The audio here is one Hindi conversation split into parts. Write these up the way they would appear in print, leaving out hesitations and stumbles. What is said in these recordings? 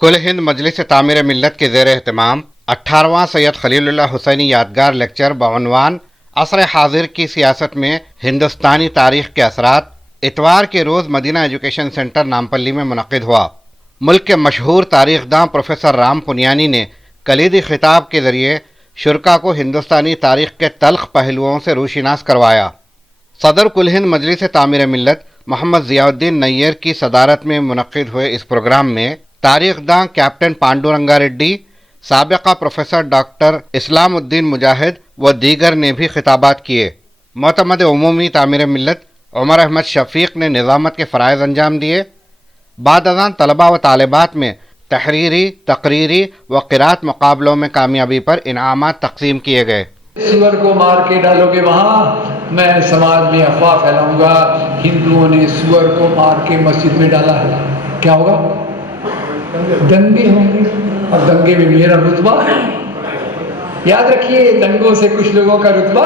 कुल हिंद मजलिस तामीर मिल्लत के ज़ेर एहतमाम 18वां सैयद खलीलुल्लाह हुसैनी यादगार लेक्चर बवनवान असर हाजिर की सियासत में हिंदुस्तानी तारीख के असरात इतवार के रोज़ मदीना एजुकेशन सेंटर नामपल्ली में मुनक़िद हुआ। मुल्क के मशहूर तारीखदां प्रोफेसर राम पुनियानी ने कलीदी खिताब के ज़रिए शुरका को हिंदुस्तानी तारीख के तल्ख पहलुओं से रूशिनास करवाया। सदर कुल हिंद मजलिस तामीर मिल्लत मोहम्मद ज़ियाउद्दीन नैयर की सदारत में मुनक़िद हुए इस प्रोग्राम में तारीखदां कैप्टन पांडुरंगा रेड्डी, साबिक़ा प्रोफेसर डॉक्टर इस्लामुद्दीन मुजाहिद व दीगर ने भी खिताबात किए। मोतमद उमूमी तामीर मिल्लत उमर अहमद शफ़ीक़ ने निज़ामत के फ़राइज़ अंजाम दिए। बाद अज़ान तलबा व तालिबात में तहरीरी, तकरीरी व क़िराअत मुक़ाबलों में कामयाबी पर इनामात तक़सीम किए गए। सुअर को मार के डालोगे वहाँ, मैं समाज में अफवाह फैलाऊंगा हिंदुओं ने सुअर को मार के मस्जिद में डाला है, क्या होगा? दंगे होंगे और दंगे में मेरा रुतबा, याद रखिए, दंगों से कुछ लोगों का रुतबा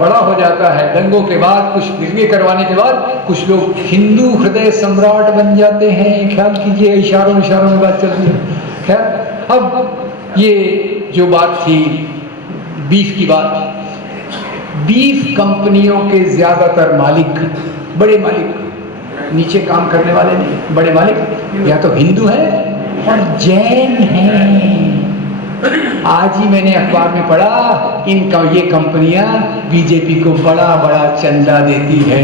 बड़ा हो जाता है। दंगों के बाद, कुछ दंगे करवाने के बाद कुछ लोग हिंदू हृदय सम्राट बन जाते हैं। ख्याल कीजिए, इशारों में बात चलती है। खैर, अब ये जो बात थी बीफ की बात, बीफ कंपनियों के ज्यादातर मालिक, बड़े मालिक, नीचे काम करने वाले नहीं, बड़े मालिक या तो हिंदू हैं और जैन हैं। आज ही मैंने अखबार में पढ़ा, ये कंपनियां बीजेपी को बड़ा बड़ा चंदा देती है।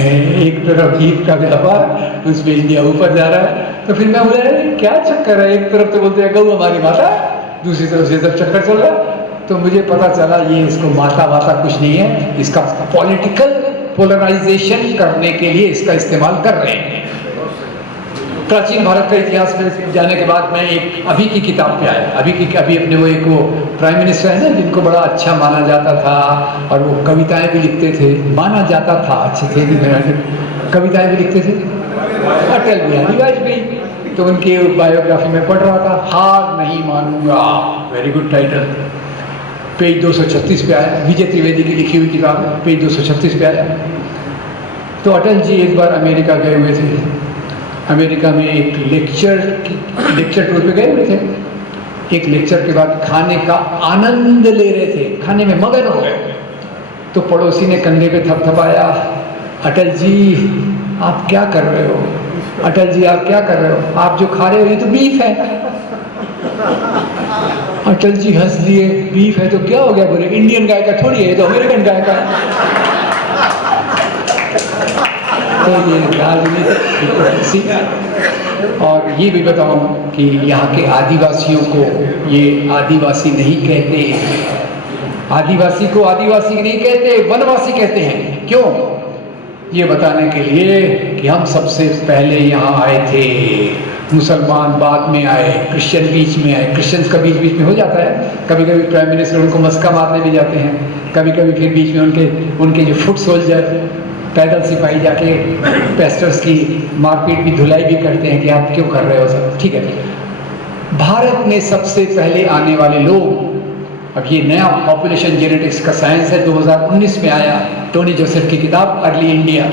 एक तरफ बीफ का व्यापार, उसमें इंडिया ऊपर जा रहा है। तो फिर मैं बोला, क्या चक्कर है? एक तरफ तो बोलते हैं गऊ हमारी माता, दूसरी तरफ से सब चक्कर चल रहा है। तो मुझे पता चला ये इसको माता वाता कुछ नहीं है, इसका पॉलिटिकल पोलराइजेशन करने के लिए इसका इस्तेमाल कर रहे हैं। प्राचीन भारत का इतिहास में जाने के बाद मैं एक अभी की किताब पे आया। अभी अपने वो प्राइम मिनिस्टर है ना, जिनको बड़ा अच्छा माना जाता था और वो कविताएं भी लिखते थे, माना जाता था, अच्छे थे भी, कविताएं भी लिखते थे, अटल बिहारी वाजपेयी। तो उनकी बायोग्राफी में पढ़ रहा था, हार नहीं मानूंगा, वेरी गुड टाइटल, पेज 236 पे आया। विजय त्रिवेदी की लिखी हुई किताब है, पेज 236 पे आया। तो अटल जी एक बार अमेरिका गए हुए थे। अमेरिका में एक लेक्चर टूर पे गए हुए थे। एक लेक्चर के बाद खाने का आनंद ले रहे थे, खाने में मगन हो गए। तो पड़ोसी ने कंधे पे थपथपाया, अटल जी आप क्या कर रहे हो? अटल जी आप क्या कर रहे हो? आप जो खा रहे हो ये तो बीफ है। अटल जी हंस दिए, बीफ है तो क्या हो गया? बोले इंडियन गाय का थोड़ी है, तो अमेरिकन गाय का है। तो ये राजनीति। और ये भी बताऊं कि यहाँ के आदिवासियों को ये आदिवासी नहीं कहते, आदिवासी को आदिवासी नहीं कहते, वनवासी कहते हैं। क्यों? ये बताने के लिए कि हम सबसे पहले यहाँ आए थे, मुसलमान बाद में आए, क्रिश्चियन बीच में आए। क्रिश्चियंस का बीच में हो जाता है, कभी कभी प्राइम मिनिस्टर उनको मस्का मारने भी जाते हैं, कभी कभी फिर बीच में उनके जो फुट सोल्जर पैदल सिपाही जाके पेस्टर्स की मारपीट भी, धुलाई भी करते हैं कि आप क्यों कर रहे हो सब। ठीक है, भारत में सबसे पहले आने वाले लोग, अब ये नया पॉपुलेशन जेनेटिक्स का साइंस है, 2019 में आया, टोनी जोसेफ की किताब early India,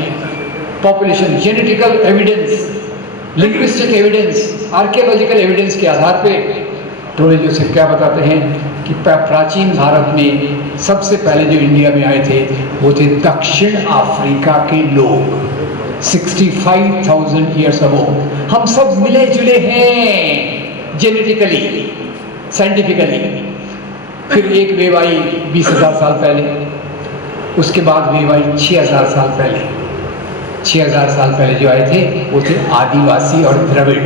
population genetical evidence, linguistic evidence, archaeological evidence के आधार पे टोनी जोसेफ क्या बताते हैं कि प्राचीन भारत में सबसे पहले जो इंडिया में आए थे वो थे दक्षिण अफ्रीका के लोग, 65,000 ईयर्स अगो। हम सब मिले जुले हैं जेनेटिकली, साइंटिफिकली। फिर एक वेव आई 20,000 साल पहले, उसके बाद वेव आई 6,000 साल पहले। 6,000 साल पहले जो आए थे वो थे आदिवासी और द्रविड़,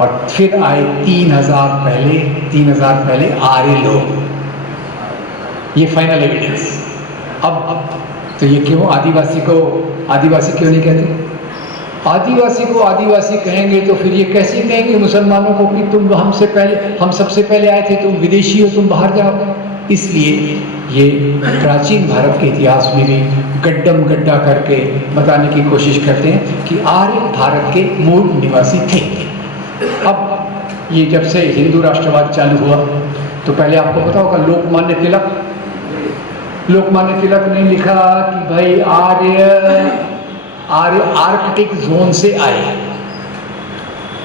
और फिर आए 3,000 पहले आर्य लोग। ये फाइनल एविडेंस। अब तो ये क्यों आदिवासी को आदिवासी क्यों नहीं कहते? आदिवासी को आदिवासी कहेंगे तो फिर ये कैसे कहेंगे मुसलमानों को कि तुम हम सबसे पहले आए थे, तुम विदेशी हो, तुम बाहर जाओ। इसलिए ये प्राचीन भारत के इतिहास में भी गड्ढा करके बताने की कोशिश करते हैं कि आर्य भारत के मूल निवासी थे। अब ये जब से हिंदू राष्ट्रवाद चालू हुआ तो पहले आपको पता होगा लोकमान्य तिलक ने लिखा कि भाई आर्य आर्कटिक जोन से आए।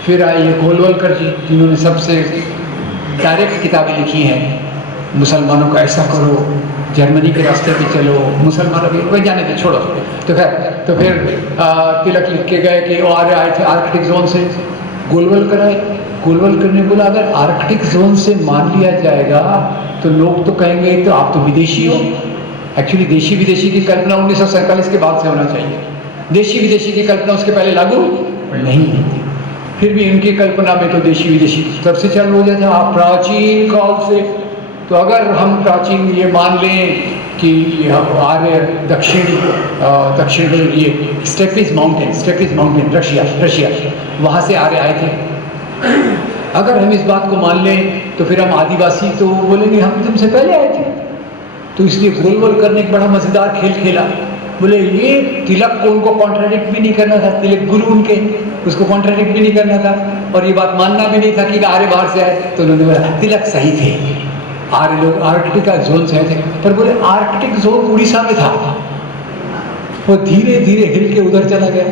फिर आए ये गोलवलकर जी, जिन्होंने सबसे डायरेक्ट किताबें लिखी हैं, मुसलमानों को ऐसा करो, जर्मनी के रास्ते पे चलो, मुसलमानों के कोई जाने दे, छोड़ो। तो फिर तिलक लिख के गए कि और आए थे आर्कटिक जोन से, गोलवलकर आए। गोलवलकर ने बोला अगर आर्कटिक जोन से मान लिया जाएगा तो लोग तो कहेंगे तो आप तो विदेशी हो। एक्चुअली देशी विदेशी की कल्पना 1947 के बाद से होना चाहिए। देशी विदेशी की कल्पना उसके पहले लागू नहीं थी। फिर भी इनकी कल्पना में तो देशी विदेशी तब से चालू हो जाता है, प्राचीन काल से। तो अगर हम प्राचीन ये मान लें कि आर्य दक्षिण ये स्टेपिस माउंटेन रशिया वहाँ से आर्य आए थे। अगर हम इस बात को मान लें तो फिर हम आदिवासी तो बोलेंगे हम तुमसे पहले आए थे। तो इसलिए गोलवलकर ने एक बड़ा मजेदार खेल खेला। बोले ये तिलक को उनको कॉन्ट्राडिक्ट भी नहीं करना था, तिलक गुरु उनके, उसको कॉन्ट्राडिक्ट भी नहीं करना था और ये बात मानना भी नहीं था कि आर्य बाहर से आए। तो उन्होंने बोला तिलक सही थे, आर्य लोग आर्कटिक जोन से आए थे। पर बोले आर्कटिक जोन उड़ीसा में था, वो धीरे धीरे हिल के उधर चला गया,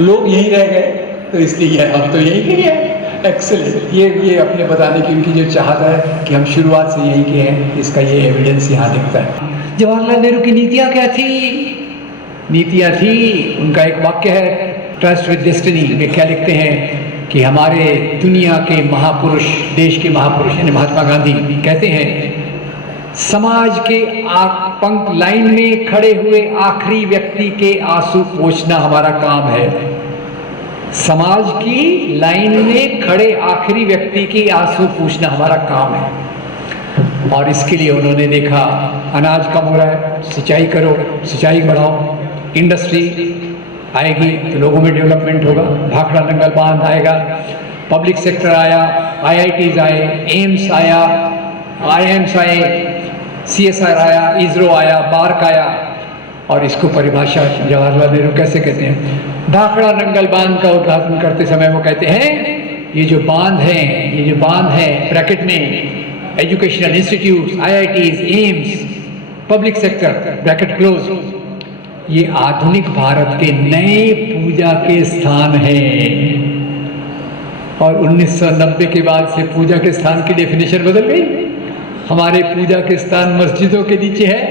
लोग यहीं रह गए, तो इसलिए हम तो यहीं के हैं। एक्सेलेंट, ये अपने बताने की उनकी जो चाहत है कि हम शुरुआत से यहीं के हैं, इसका ये एविडेंस यहाँ दिखता है। जवाहरलाल नेहरू की नीतियाँ क्या थी? नीतियाँ थी, उनका एक वाक्य है ट्रस्ट विद डेस्टिनी में, क्या लिखते हैं कि हमारे दुनिया के महापुरुष, देश के महापुरुष यानी महात्मा गांधी कहते हैं समाज के पंक्त लाइन में खड़े हुए आखिरी व्यक्ति के आंसू पोंछना हमारा काम है। समाज की लाइन में खड़े आखिरी व्यक्ति की आंसू पूछना हमारा काम है। और इसके लिए उन्होंने देखा अनाज कम हो रहा है, सिंचाई करो, सिंचाई बढ़ाओ, इंडस्ट्री आएगी तो लोगों में डेवलपमेंट होगा, भाखड़ा नंगल बांध आएगा, पब्लिक सेक्टर आया, IITs आए, एम्स आया, IIMs आए, CSR आया, इसरो आया, बार्क आया। और इसको परिभाषा जवाहरलाल नेहरू कैसे कहते हैं? भाखड़ा नंगल बांध का उद्घाटन करते समय वो कहते हैं ये जो बांध है ब्रैकेट में educational institute, IITs, AIIMS, public sector bracket close, ये आधुनिक भारत के नए पूजा के स्थान हैं। और 1990 के बाद से पूजा के स्थान की डेफिनेशन बदल गई। हमारे पूजा के स्थान मस्जिदों के नीचे है।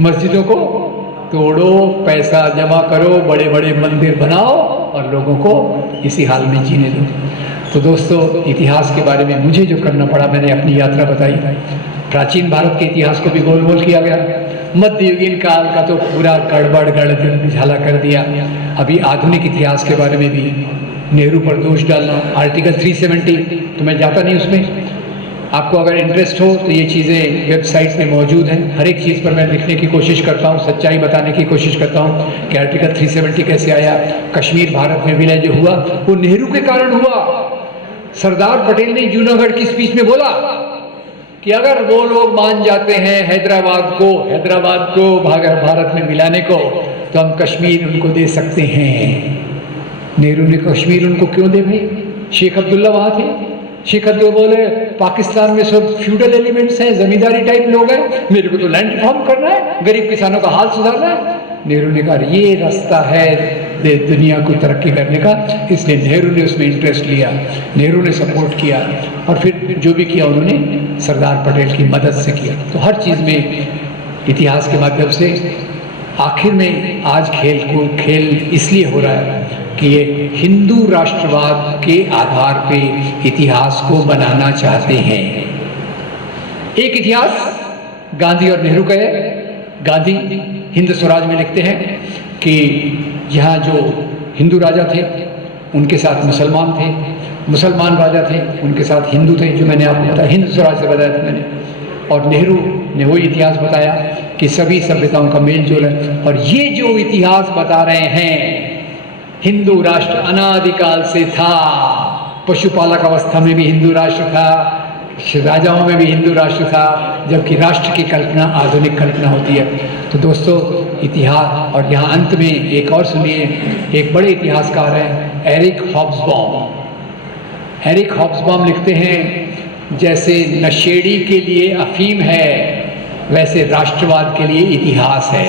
मस्जिदों को तोड़ो, पैसा जमा करो, बड़े बड़े मंदिर बनाओ और लोगों को इसी हाल में जीने दो। तो दोस्तों, इतिहास के बारे में मुझे जो करना पड़ा, मैंने अपनी यात्रा बताई। प्राचीन भारत के इतिहास को भी गोलमोल किया गया, मध्ययुगीन काल का तो पूरा गड़बड़ झाला कर दिया। अभी आधुनिक इतिहास के बारे में भी नेहरू पर दोष डालना, आर्टिकल 370, तो मैं जाता नहीं उसमें। आपको अगर इंटरेस्ट हो तो ये चीज़ें वेबसाइट में मौजूद हैं। हर एक चीज़ पर मैं लिखने की कोशिश करता हूँ, सच्चाई बताने की कोशिश करता हूँ कि आर्टिकल 370 कैसे आया, कश्मीर भारत में विलय जो हुआ वो नेहरू के कारण हुआ। सरदार पटेल ने जूनागढ़ की स्पीच में बोला कि अगर वो लोग मान जाते हैं हैदराबाद को भारत में मिलाने को, तो हम कश्मीर उनको दे सकते हैं। नेहरू ने कश्मीर उनको क्यों दे भाई? शेख अब्दुल्ला वहाँ थे। शेख अब्दुल्ला बोले पाकिस्तान में सब फ्यूडल एलिमेंट्स हैं, जमींदारी टाइप लोग हैं, मेरे को तो लैंड रिफॉर्म करना है, गरीब किसानों का हाल सुधारना है। नेहरू ने कहा ये रास्ता है दुनिया को तरक्की करने का, इसलिए नेहरू ने उसमें इंटरेस्ट लिया, नेहरू ने सपोर्ट किया और फिर जो भी किया उन्होंने सरदार पटेल की मदद से किया। तो हर चीज़ में इतिहास के माध्यम से आखिर में आज खेल इसलिए हो रहा है कि ये हिंदू राष्ट्रवाद के आधार पे इतिहास को बनाना चाहते हैं। एक इतिहास गांधी और नेहरू का है। गांधी हिंद स्वराज में लिखते हैं कि यहाँ जो हिंदू राजा थे उनके साथ मुसलमान थे, मुसलमान राजा थे उनके साथ हिंदू थे, जो मैंने आपको बताया, हिंद स्वराज से बताया था मैंने। और नेहरू ने वही इतिहास बताया कि सभी सभ्यताओं का मेल जोल है। और ये जो इतिहास बता रहे हैं, हिंदू राष्ट्र अनादिकाल से था, पशुपालक अवस्था में भी हिंदू राष्ट्र था, राजाओं में भी हिंदू राष्ट्र था, जबकि राष्ट्र की कल्पना आधुनिक कल्पना होती है। तो दोस्तों, इतिहास, और यहाँ अंत में एक और सुनिए, एक बड़े इतिहासकार हैं एरिक हॉब्सबॉम। एरिक हॉब्सबॉम लिखते हैं जैसे नशेड़ी के लिए अफीम है, वैसे राष्ट्रवाद के लिए इतिहास है।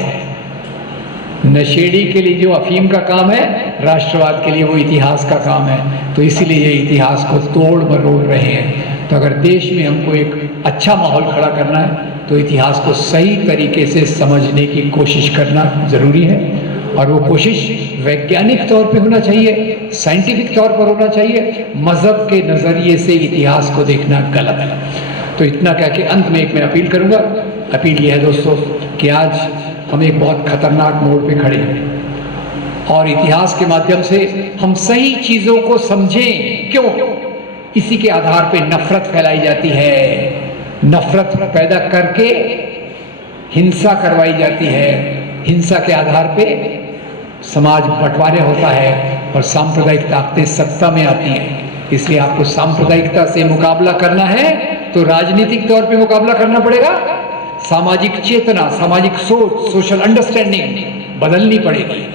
नशेड़ी के लिए जो अफीम का काम है, राष्ट्रवाद के लिए वो इतिहास का काम है, तो इसीलिए ये इतिहास को तोड़ मरोड़ रहे हैं। तो अगर देश में हमको एक अच्छा माहौल खड़ा करना है तो इतिहास को सही तरीके से समझने की कोशिश करना ज़रूरी है, और वो कोशिश वैज्ञानिक तौर पे होना चाहिए, साइंटिफिक तौर पर होना चाहिए। मज़हब के नज़रिए से इतिहास को देखना गलत है। तो इतना कह के अंत में एक मैं अपील करूँगा। अपील ये है दोस्तों कि आज हम एक बहुत खतरनाक मोड़ पे खड़े हैं और इतिहास के माध्यम से हम सही चीज़ों को समझें। क्यों? इसी के आधार पे नफरत फैलाई जाती है, नफरत पैदा करके हिंसा करवाई जाती है, हिंसा के आधार पे समाज बंटवारा होता है और सांप्रदायिक ताकतें सत्ता में आती हैं। इसलिए आपको सांप्रदायिकता से मुकाबला करना है तो राजनीतिक तौर पे मुकाबला करना पड़ेगा। सामाजिक चेतना, सामाजिक सोच, सोशल अंडरस्टैंडिंग बदलनी पड़ेगी,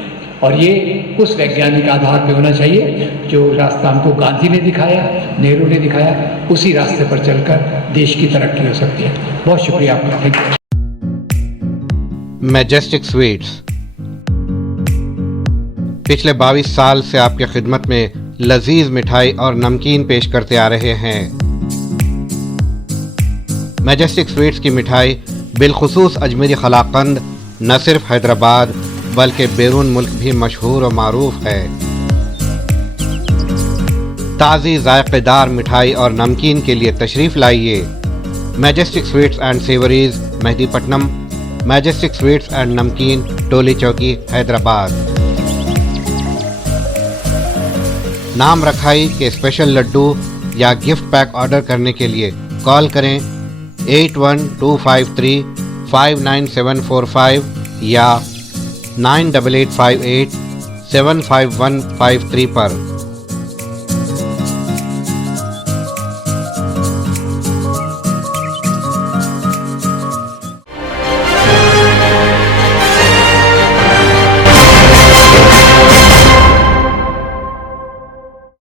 और ये उस वैज्ञानिक आधार पे होना चाहिए जो रास्ता हमको गांधी ने दिखाया, नेहरू ने दिखाया। उसी रास्ते पर चलकर देश की तरक्की हो सकती है। बहुत शुक्रिया आपका, थैंक यू। मैजेस्टिक स्वीट्स पिछले 22 साल से आपकी खिदमत में लजीज मिठाई और नमकीन पेश करते आ रहे हैं। मैजेस्टिक स्वीट्स की मिठाई बिलखुसूस अजमेरी कलाकंद न सिर्फ हैदराबाद बल्कि बैरून मुल्क भी मशहूर और मारूफ है। ताज़ी जायकेदार मिठाई और नमकीन के लिए तशरीफ़ लाइए। Majestic sweets and savouries, Mehdipatnam. Majestic sweets and नमकीन, टोली चौकी, हैदराबाद। नाम रखाई के स्पेशल लड्डू या गिफ्ट पैक ऑर्डर करने के लिए कॉल करें 8125359745 या 9858751553 पर।